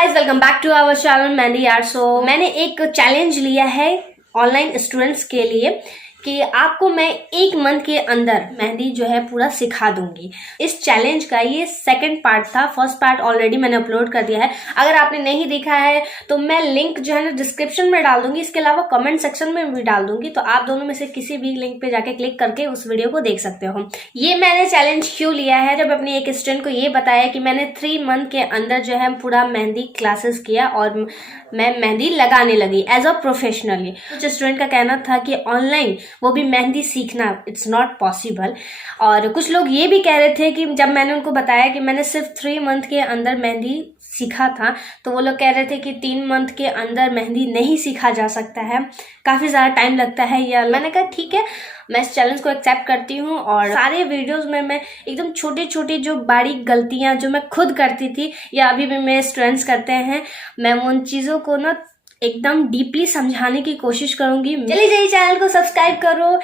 Guys welcome back to our channel Mehndi art. So मैंने एक challenge लिया है ऑनलाइन स्टूडेंट्स के लिए कि आपको मैं 1 मंथ के अंदर मेहंदी जो है पूरा सिखा दूंगी। इस चैलेंज का ये सेकंड पार्ट था। फर्स्ट पार्ट ऑलरेडी मैंने अपलोड कर दिया है। अगर आपने नहीं देखा है तो मैं लिंक जो है ना डिस्क्रिप्शन में डाल दूंगी, इसके अलावा कमेंट सेक्शन में भी डाल दूंगी, तो आप दोनों में से किसी भी लिंक पे जाके क्लिक करके उस वीडियो को देख सकते हो। ये मैंने चैलेंज क्यों लिया है, जब अपनी एक स्टूडेंट को ये बताया कि मैंने 3 मंथ के अंदर जो है पूरा मेहंदी क्लासेस किया और मैं मेहंदी लगाने लगी एज अ प्रोफेशनली। कुछ स्टूडेंट का कहना था कि ऑनलाइन वो भी मेहंदी सीखना इट्स नॉट पॉसिबल, और कुछ लोग ये भी कह रहे थे कि जब मैंने उनको बताया कि मैंने सिर्फ 3 मंथ के अंदर मेहंदी सीखा था तो वो लोग कह रहे थे कि 3 मंथ के अंदर मेहंदी नहीं सीखा जा सकता है, काफ़ी ज़्यादा टाइम लगता है। या मैंने कहा ठीक है, मैं इस चैलेंज को एक्सेप्ट करती हूँ और सारे वीडियोस में मैं एकदम छोटी छोटी जो बारीक गलतियाँ जो मैं खुद करती थी या अभी भी मेरे स्टूडेंट्स करते हैं, मैं उन चीज़ों को ना एकदम डीपली समझाने की कोशिश करूंगी। चलिए जाइए, चैनल को सब्सक्राइब करो,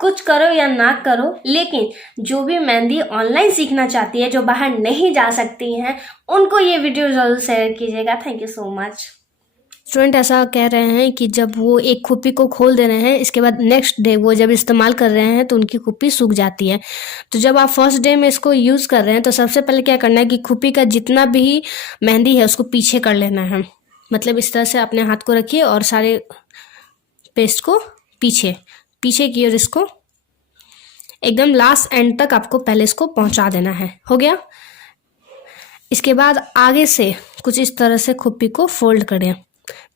कुछ करो या ना करो, लेकिन जो भी मेहंदी ऑनलाइन सीखना चाहती है, जो बाहर नहीं जा सकती हैं, उनको ये वीडियो जरूर शेयर कीजिएगा। Thank you so much. Student ऐसा कह रहे हैं कि जब वो एक खुप्पी को खोल दे रहे हैं, इसके बाद नेक्स्ट डे वो जब इस्तेमाल कर रहे हैं तो उनकी खुप्पी सूख जाती है। तो जब आप फर्स्ट डे में इसको यूज़ कर रहे हैं तो सबसे पहले क्या करना है कि खुप्पी का जितना भी मेहंदी है उसको पीछे कर लेना है। मतलब इस तरह से अपने हाथ को रखिए और सारे पेस्ट को पीछे पीछे की ओर इसको एकदम लास्ट एंड तक आपको पहले इसको पहुंचा देना है। हो गया। इसके बाद आगे से कुछ इस तरह से खुप्पी को फोल्ड करें।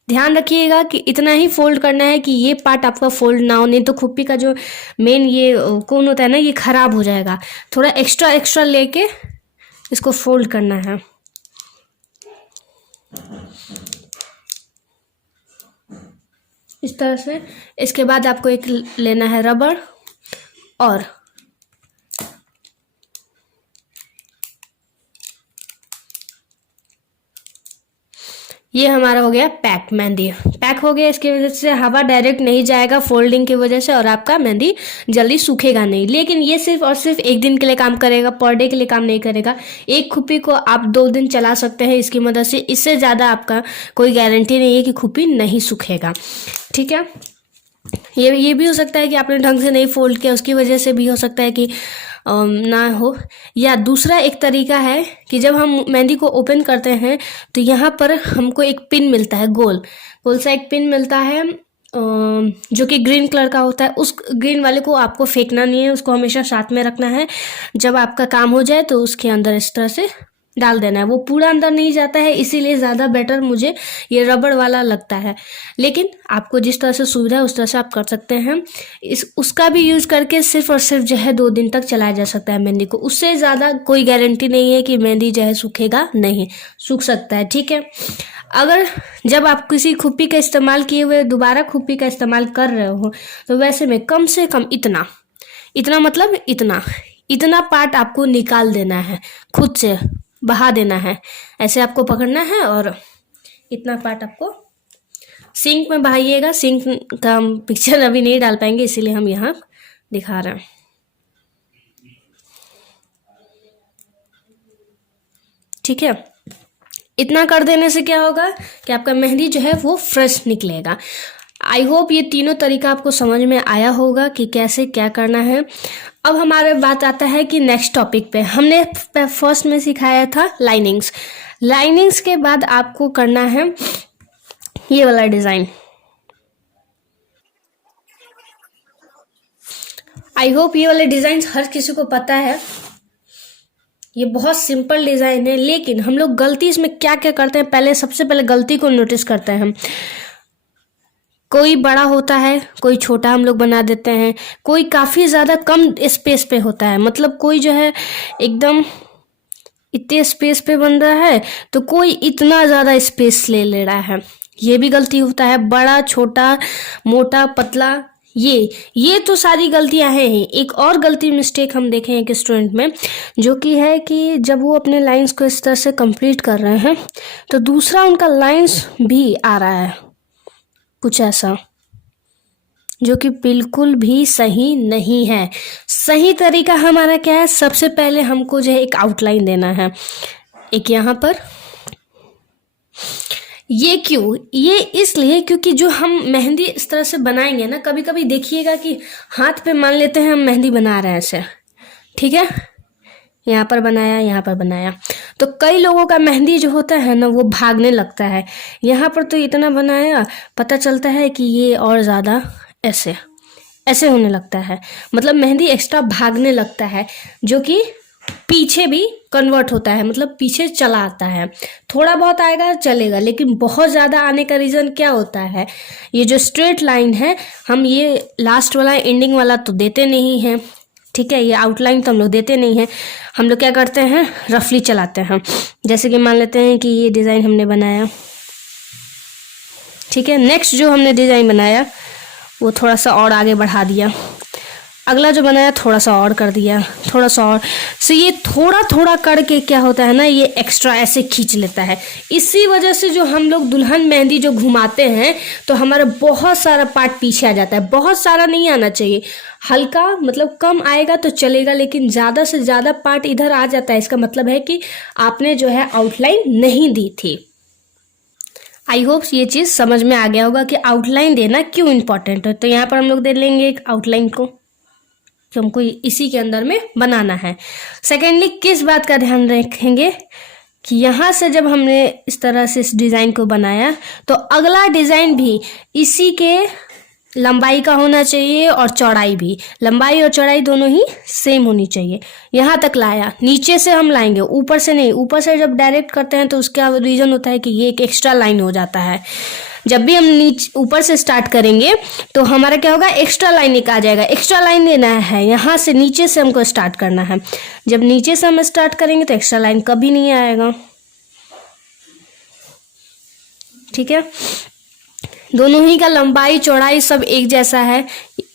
ध्यान रखिएगा कि इतना ही फोल्ड करना है कि ये पार्ट आपका फोल्ड ना हो, नहीं तो खुप्पी का जो मेन ये कोन होता है ना, ये खराब हो जाएगा। थोड़ा एक्स्ट्रा लेके इसको फोल्ड करना है। इस तरह से। इसके बाद आपको एक लेना है रबर, और ये हमारा हो गया पैक। मेहंदी पैक हो गया। इसकी वजह से हवा डायरेक्ट नहीं जाएगा फोल्डिंग की वजह से, और आपका मेहंदी जल्दी सूखेगा नहीं। लेकिन ये सिर्फ और सिर्फ 1 दिन के लिए काम करेगा, पर डे के लिए काम नहीं करेगा। एक खुप्पी को आप 2 दिन चला सकते हैं इसकी मदद से। इससे ज़्यादा आपका कोई गारंटी नहीं है कि खुप्पी नहीं सूखेगा। ठीक है। ये भी हो सकता है कि आपने ढंग से नहीं फोल्ड किया, उसकी वजह से भी हो सकता है कि ना हो। या दूसरा एक तरीका है कि जब हम मेहंदी को ओपन करते हैं तो यहाँ पर हमको एक पिन मिलता है, गोल सा एक पिन मिलता है जो कि ग्रीन कलर का होता है। उस ग्रीन वाले को आपको फेंकना नहीं है, उसको हमेशा साथ में रखना है। जब आपका काम हो जाए तो उसके अंदर इस तरह से डाल देना है। वो पूरा अंदर नहीं जाता है, इसीलिए ज़्यादा बेटर मुझे ये रबड़ वाला लगता है। लेकिन आपको जिस तरह से सुविधा है उस तरह से आप कर सकते हैं। उसका भी यूज़ करके सिर्फ और सिर्फ जो है 2 दिन तक चलाया जा सकता है मेहंदी को। उससे ज़्यादा कोई गारंटी नहीं है कि मेहंदी जो है सूखेगा नहीं, सूख सकता है। ठीक है। अगर जब आप किसी खुप्पी का इस्तेमाल किए हुए दोबारा खुप्पी का इस्तेमाल कर रहे हो तो वैसे में कम से कम इतना मतलब इतना पार्ट आपको निकाल देना है, खुद से बहा देना है। ऐसे आपको पकड़ना है और इतना पार्ट आपको सिंक में बहाइएगा। सिंक का हम पिक्चर अभी नहीं डाल पाएंगे, इसीलिए हम यहाँ दिखा रहे हैं। ठीक है। इतना कर देने से क्या होगा कि आपका मेहंदी जो है वो फ्रेश निकलेगा। आई होप ये तीनों तरीका आपको समझ में आया होगा कि कैसे क्या करना है। अब हमारे बात आता है कि नेक्स्ट टॉपिक पे। हमने फर्स्ट में सिखाया था लाइनिंग्स के बाद आपको करना है ये वाला डिज़ाइन। आई होप ये वाले डिज़ाइन हर किसी को पता है। ये बहुत सिंपल डिज़ाइन है, लेकिन हम लोग गलती इसमें क्या क्या करते हैं, सबसे पहले गलती को नोटिस करते हैं। कोई बड़ा होता है, कोई छोटा हम लोग बना देते हैं, कोई काफ़ी ज़्यादा कम स्पेस पे होता है। मतलब कोई जो है एकदम इतने स्पेस पे बन रहा है तो कोई इतना ज़्यादा स्पेस ले रहा है। ये भी गलती होता है। बड़ा छोटा मोटा पतला, ये तो सारी गलतियां हैं ही। एक और गलती मिस्टेक हम देखें एक स्टूडेंट में, जो कि है कि जब वो अपने लाइंस को इस तरह से कंप्लीट कर रहे हैं तो दूसरा उनका लाइंस भी आ रहा है कुछ ऐसा, जो कि बिल्कुल भी सही नहीं है। सही तरीका हमारा क्या है, सबसे पहले हमको जो है एक आउटलाइन देना है। एक यहाँ पर ये क्यों? ये इसलिए क्योंकि जो हम मेहंदी इस तरह से बनाएंगे ना, कभी कभी देखिएगा कि हाथ पे मान लेते हैं हम मेहंदी बना रहे हैं ऐसे, ठीक है, यहाँ पर बनाया, यहाँ पर बनाया, तो कई लोगों का मेहंदी जो होता है ना वो भागने लगता है। यहाँ पर तो इतना बनाया, पता चलता है कि ये और ज़्यादा ऐसे ऐसे होने लगता है, मतलब मेहंदी एक्स्ट्रा भागने लगता है, जो कि पीछे भी कन्वर्ट होता है, मतलब पीछे चला आता है। थोड़ा बहुत आएगा चलेगा, लेकिन बहुत ज़्यादा आने का रीज़न क्या होता है, ये जो स्ट्रेट लाइन है, हम ये लास्ट वाला एंडिंग वाला तो देते नहीं हैं, ठीक है, ये आउटलाइन तो हम लोग देते नहीं हैं। हम लोग क्या करते हैं, रफली चलाते हैं। जैसे कि मान लेते हैं कि ये डिज़ाइन हमने बनाया, ठीक है, नेक्स्ट जो हमने डिज़ाइन बनाया वो थोड़ा सा और आगे बढ़ा दिया, अगला जो बनाया थोड़ा सा और कर दिया, थोड़ा सा और, सो ये थोड़ा थोड़ा करके क्या होता है ना, ये एक्स्ट्रा ऐसे खींच लेता है। इसी वजह से जो हम लोग दुल्हन मेहंदी जो घुमाते हैं तो हमारा बहुत सारा पार्ट पीछे आ जाता है। बहुत सारा नहीं आना चाहिए, हल्का, मतलब कम आएगा तो चलेगा, लेकिन ज़्यादा से ज़्यादा पार्ट इधर आ जाता है, इसका मतलब है कि आपने जो है आउटलाइन नहीं दी थी। आई होप ये चीज़ समझ में आ गया होगा कि आउटलाइन देना क्यों इम्पोर्टेंट है। तो यहाँ पर हम लोग दे लेंगे एक आउटलाइन को, जो हमको इसी के अंदर में बनाना है। सेकेंडली किस बात का ध्यान रखेंगे कि यहाँ से जब हमने इस तरह से इस डिज़ाइन को बनाया तो अगला डिज़ाइन भी इसी के लंबाई का होना चाहिए और चौड़ाई भी, लंबाई और चौड़ाई दोनों ही सेम होनी चाहिए। यहाँ तक लाया, नीचे से हम लाएंगे, ऊपर से नहीं। ऊपर से जब डायरेक्ट करते हैं तो उसका रीज़न होता है कि ये एक एक्स्ट्रा लाइन हो जाता है। जब भी हम नीचे ऊपर से स्टार्ट करेंगे तो हमारा क्या होगा, एक्स्ट्रा लाइन निकाल जाएगा। एक्स्ट्रा लाइन लेना है, यहाँ से नीचे से हमको स्टार्ट करना है। जब नीचे से हम स्टार्ट करेंगे तो एक्स्ट्रा लाइन कभी नहीं आएगा, ठीक है। दोनों ही का लंबाई चौड़ाई सब एक जैसा है,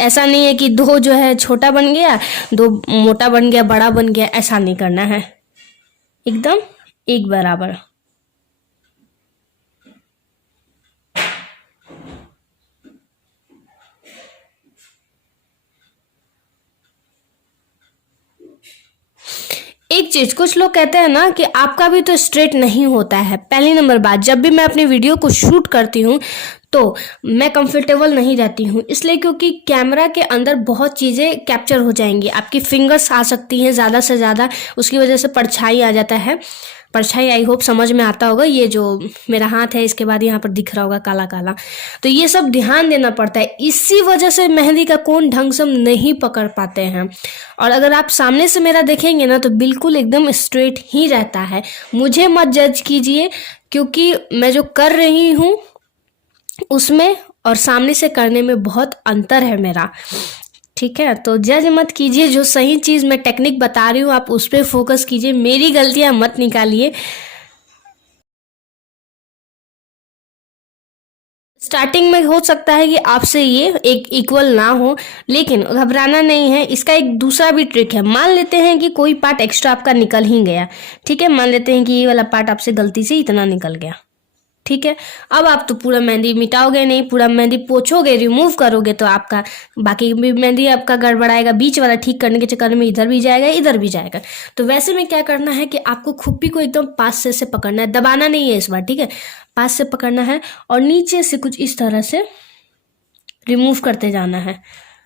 ऐसा नहीं है कि दो जो है छोटा बन गया, दो मोटा बन गया, बड़ा बन गया, ऐसा नहीं करना है, एकदम एक बराबर। एक चीज, कुछ लोग कहते हैं ना कि आपका भी तो स्ट्रेट नहीं होता है। पहली नंबर बात, जब भी मैं अपनी वीडियो को शूट करती हूँ तो मैं कंफर्टेबल नहीं रहती हूँ, इसलिए क्योंकि कैमरा के अंदर बहुत चीज़ें कैप्चर हो जाएंगी, आपकी फिंगर्स आ सकती हैं ज़्यादा से ज़्यादा, उसकी वजह से परछाई आ जाता है। परछाई आई होप समझ में आता होगा, ये जो मेरा हाथ है इसके बाद यहाँ पर दिख रहा होगा काला काला, तो ये सब ध्यान देना पड़ता है। इसी वजह से मेहंदी का कोन ढंग से हम नहीं पकड़ पाते हैं। और अगर आप सामने से मेरा देखेंगे ना तो बिल्कुल एकदम स्ट्रेट ही रहता है। मुझे मत जज कीजिए, क्योंकि मैं जो कर रही हूँ उसमें और सामने से करने में बहुत अंतर है मेरा, ठीक है। तो जज मत कीजिए, जो सही चीज़ मैं टेक्निक बता रही हूँ आप उस पर फोकस कीजिए, मेरी गलतियाँ मत निकालिए। स्टार्टिंग में हो सकता है कि आपसे ये एक इक्वल ना हो, लेकिन घबराना नहीं है। इसका एक दूसरा भी ट्रिक है। मान लेते हैं कि कोई पार्ट एक्स्ट्रा आपका निकल ही गया, ठीक है, मान लेते हैं कि ये वाला पार्ट आपसे गलती से इतना निकल गया, ठीक है। अब आप तो पूरा मेहंदी मिटाओगे नहीं, पूरा मेहंदी पोछोगे, रिमूव करोगे, तो आपका बाकी भी मेहंदी आपका गड़बड़ाएगा। बीच वाला ठीक करने के चक्कर में इधर भी जाएगा, इधर भी जाएगा। तो वैसे में क्या करना है कि आपको खुप्पी को एकदम पास से पकड़ना है, दबाना नहीं है इस बार, ठीक है, पास से पकड़ना है और नीचे से कुछ इस तरह से रिमूव करते जाना है।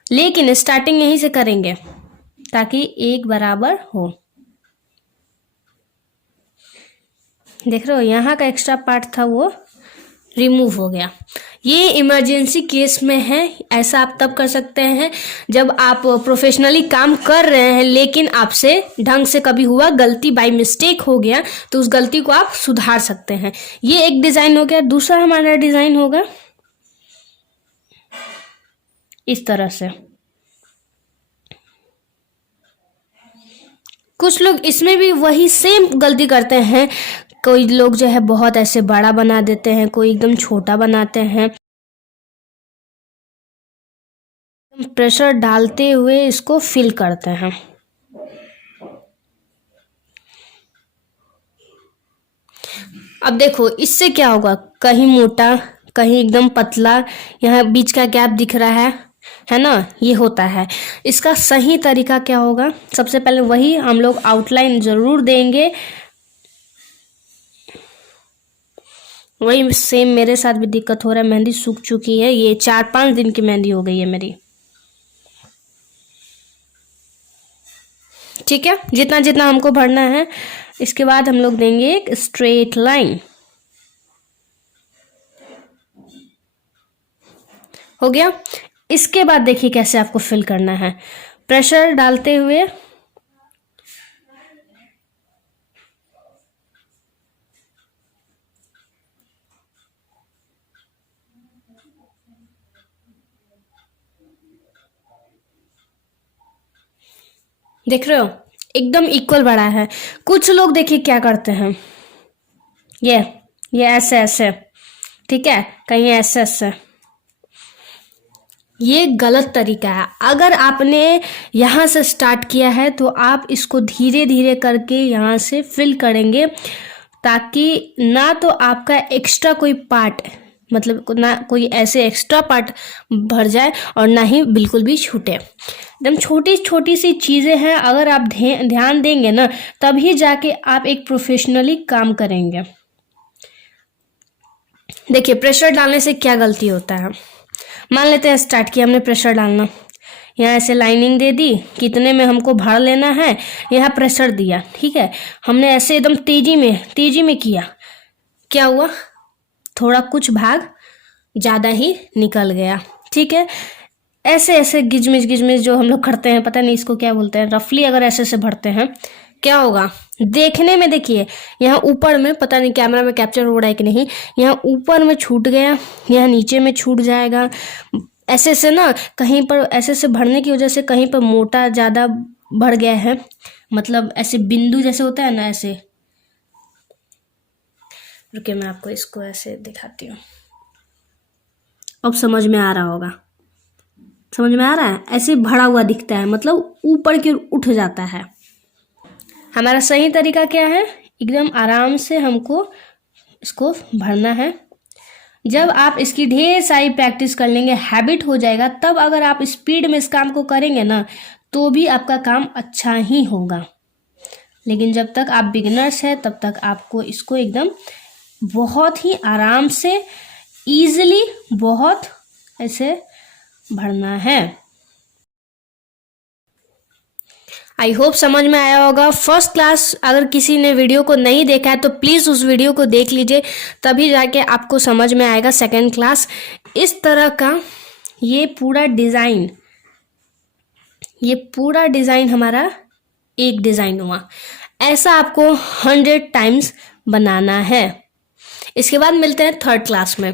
लेकिन स्टार्टिंग यहीं से करेंगे ताकि एक बराबर हो। देख रहे हो, यहाँ का एक्स्ट्रा पार्ट था वो रिमूव हो गया। ये इमरजेंसी केस में है, ऐसा आप तब कर सकते हैं जब आप प्रोफेशनली काम कर रहे हैं, लेकिन आपसे ढंग से कभी हुआ गलती, बाय मिस्टेक हो गया, तो उस गलती को आप सुधार सकते हैं। ये एक डिज़ाइन हो गया। दूसरा हमारा डिज़ाइन होगा इस तरह से। कुछ लोग इसमें भी वही सेम गलती करते हैं। कोई लोग जो है बहुत ऐसे बड़ा बना देते हैं, कोई एकदम छोटा बनाते हैं। प्रेशर डालते हुए इसको फिल करते हैं। अब देखो इससे क्या होगा, कहीं मोटा, कहीं एकदम पतला, यहाँ बीच का गैप दिख रहा है ना, ये होता है। इसका सही तरीका क्या होगा, सबसे पहले वही हम लोग आउटलाइन ज़रूर देंगे। वही सेम मेरे साथ भी दिक्कत हो रहा है, मेहंदी सूख चुकी है, ये 4-5 दिन की मेहंदी हो गई है मेरी। ठीक है, जितना जितना हमको भरना है। इसके बाद हम लोग देंगे एक स्ट्रेट लाइन। हो गया। इसके बाद देखिए कैसे आपको फिल करना है, प्रेशर डालते हुए देख रहे हो एकदम इक्वल बढ़ा है। कुछ लोग देखिए क्या करते हैं, ये ऐसे ऐसे, ठीक है, कहीं ऐसे ऐसे, ये गलत तरीका है। अगर आपने यहाँ से स्टार्ट किया है तो आप इसको धीरे धीरे करके यहाँ से फिल करेंगे, ताकि ना तो आपका एक्स्ट्रा कोई पार्ट, मतलब ना कोई ऐसे एक्स्ट्रा पार्ट भर जाए और ना ही बिल्कुल भी छूटे। एकदम छोटी छोटी सी चीज़ें हैं, अगर आप ध्यान देंगे ना, तभी जाके आप एक प्रोफेशनली काम करेंगे। देखिए प्रेशर डालने से क्या गलती होता है, मान लेते हैं स्टार्ट किया हमने प्रेशर डालना, यहाँ ऐसे लाइनिंग दे दी, कितने में हमको भर लेना है, यहाँ प्रेशर दिया, ठीक है, हमने ऐसे एकदम तेजी में किया, क्या हुआ, थोड़ा कुछ भाग ज़्यादा ही निकल गया। ठीक है, ऐसे ऐसे गिजमिज जो हम लोग करते हैं, पता नहीं इसको क्या बोलते हैं, रफली अगर ऐसे ऐसे भरते हैं, क्या होगा देखने में, देखिए यहाँ ऊपर में, पता नहीं कैमरा में कैप्चर हो रहा है कि नहीं, यहाँ ऊपर में छूट गया, यहाँ नीचे में छूट जाएगा, ऐसे ऐसे ना, कहीं पर ऐसे ऐसे भरने की वजह से कहीं पर मोटा ज़्यादा भर गया है, मतलब ऐसे बिंदु जैसे होता है ना, ऐसे। रुकिए मैं आपको इसको ऐसे दिखाती हूँ, अब समझ में आ रहा होगा, समझ में आ रहा है, ऐसे भरा हुआ दिखता है, मतलब ऊपर की ओर उठ जाता है। हमारा सही तरीका क्या है, एकदम आराम से हमको इसको भरना है। जब आप इसकी ढेर सारी प्रैक्टिस कर लेंगे, हैबिट हो जाएगा, तब अगर आप स्पीड में इस काम को करेंगे ना, तो भी आपका काम अच्छा ही होगा। लेकिन जब तक आप बिगिनर्स हैं, तब तक आपको इसको एकदम बहुत ही आराम से, ईजिली, बहुत ऐसे भरना है। आई होप समझ में आया होगा। फर्स्ट क्लास अगर किसी ने वीडियो को नहीं देखा है तो प्लीज़ उस वीडियो को देख लीजिए, तभी जाके आपको समझ में आएगा। सेकंड क्लास इस तरह का ये पूरा डिज़ाइन हमारा एक डिज़ाइन हुआ। ऐसा आपको 100 टाइम्स बनाना है। इसके बाद मिलते हैं थर्ड क्लास में।